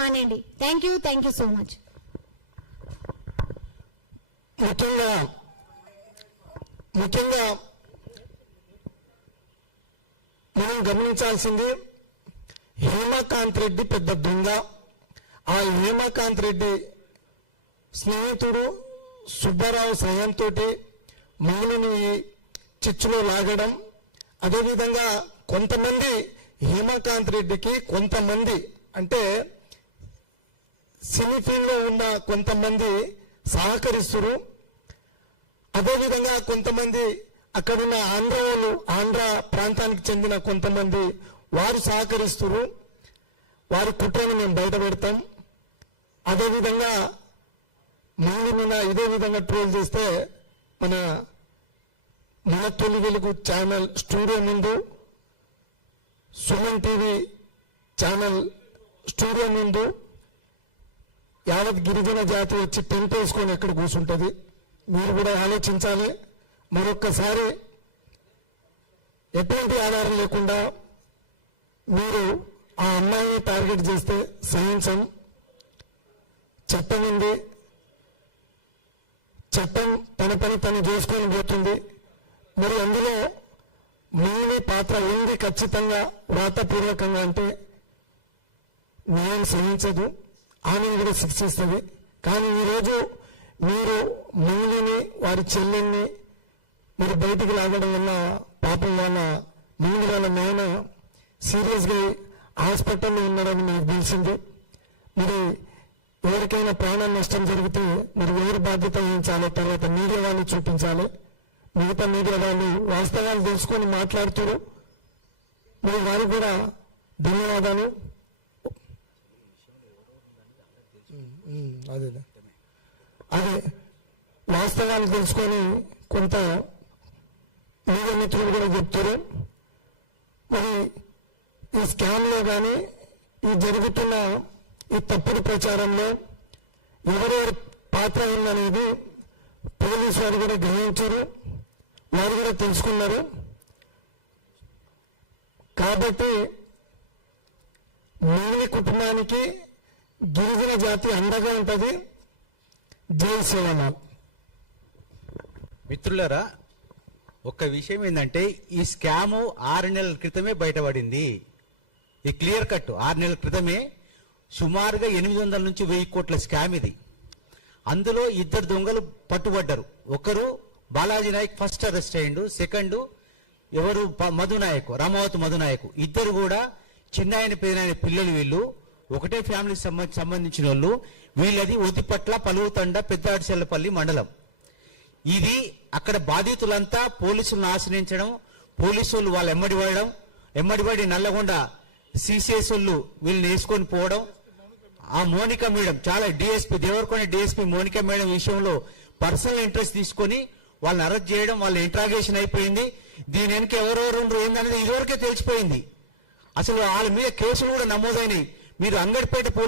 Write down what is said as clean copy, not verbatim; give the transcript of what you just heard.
మానేయండి. Thank you so much. ముఖ్యంగా మనం గమనించాల్సింది హేమకాంత్ రెడ్డి పెద్ద దొంగ. ఆ హేమకాంత్ రెడ్డి స్నేహితుడు సుబ్బారావు సహాయంతో మౌనిని చిచ్చులో లాగడం, అదేవిధంగా కొంతమంది హేమకాంత్ రెడ్డికి కొంతమంది అంటే సినీ ఫీల్డ్లో ఉన్న కొంతమంది సహకరిస్తున్నారు. అదేవిధంగా కొంతమంది అక్కడున్న ఆంధ్ర ప్రాంతానికి చెందిన కొంతమంది వారు సహకరిస్తున్నారు. వారి కుట్రను మేము బయట పెడతాం. అదేవిధంగా ముందు మీద ఇదే విధంగా ట్రోల్ చేస్తే మన తొలి వెలుగు ఛానల్ స్టూడియో ముందు, సుమన్ టీవీ ఛానల్ స్టూడియో ముందు యావత్ గిరిజన జాతి వచ్చి టెంట్ వేసుకొని ఎక్కడ కూర్చుంటుంది. మీరు కూడా ఆలోచించాలి. మరొక్కసారి ఎటువంటి ఆధారం లేకుండా మీరు ఆ అమ్మాయిని టార్గెట్ చేస్తే సహించం. చట్టం ఉంది, చట్టం తన పని తను చేసుకొని పోతుంది. మరి అందులో మీ పాత్ర ఉంది ఖచ్చితంగా వ్రాతపూర్వకంగా అంటే న్యాయం సహించదు, ఆమెను కూడా శిక్షిస్తుంది. కానీ ఈరోజు మీరు మౌనిని వారి చెల్లెల్ని మీరు బయటికి లాగడం వల్ల పాపం మౌని వాళ్ళ నాయన సీరియస్గా హాస్పిటల్లో ఉన్నాడని మీకు తెలిసింది. మరి ఎవరికైనా ప్రాణ నష్టం జరిగితే మరి ఎవరు బాధ్యత వహించాలో తర్వాత మీడియా వాళ్ళు చూపించాలి. మిగతా మీడియా వాళ్ళు వాస్తవాలు తెలుసుకొని మాట్లాడుతారు. మరి వారికి కూడా ధన్యవాదాలు. అదే వాస్తవాలు తెలుసుకొని కొంత మీడియా మిత్రులు కూడా చెప్తారు. మరి ఈ స్కామ్లో కానీ ఈ జరుగుతున్న ఈ తప్పుడు ప్రచారంలో ఎవరెవరి పాత్ర ఉందనేది పోలీసు వారు కూడా గ్రహించారు, వారు కూడా తెలుసుకున్నారు. కాబట్టి మౌని కుటుంబానికి గిరిజన జాతి అండగా ఉంటుంది. జై శ్రీరామ్. మిత్రులారా, ఒక్క విషయం ఏంటంటే ఈ స్కాము 6 నెలల క్రితమే బయటపడింది. ఈ క్లియర్ కట్ 6 నెలల క్రితమే సుమారుగా 800 నుంచి 1000 కోట్ల స్కామ్ ఇది. అందులో 2 దొంగలు పట్టుబడ్డారు. ఒకరు బాలాజీ నాయక్ ఫస్ట్ అరెస్ట్ అయ్యిండు, సెకండ్ ఎవరు మధునాయక్, రామావతి మధునాయక్. ఇద్దరు కూడా చిన్నాయన పేరైన పిల్లలు. వీళ్ళు ఒకటే ఫ్యామిలీకి సంబంధించిన వాళ్ళు. వీళ్ళది ఒదిపట్ల పలువుతండ పెద్దాడిచెల్లపల్లి మండలం. ఇది అక్కడ బాధితులంతా పోలీసులను ఆశ్రయించడం, పోలీసులు వాళ్ళు ఎమ్మడిపడి నల్లగొండ సిసిఎస్ వాళ్ళు వీళ్ళని వేసుకొని పోవడం. ఆ మోనికా మేడం చాలా DSP Devarakonda DSP Monika madam విషయంలో పర్సనల్ ఇంట్రెస్ట్ తీసుకొని వాళ్ళని అరెస్ట్ చేయడం, వాళ్ళ ఇంట్రాగేషన్ అయిపోయింది. దీని వెనక ఎవరెవరు ఏందనేది ఇదివరకే తెలిసిపోయింది. అసలు వాళ్ళ మీద కేసులు కూడా నమోదైనవి. మీరు అంగడిపేట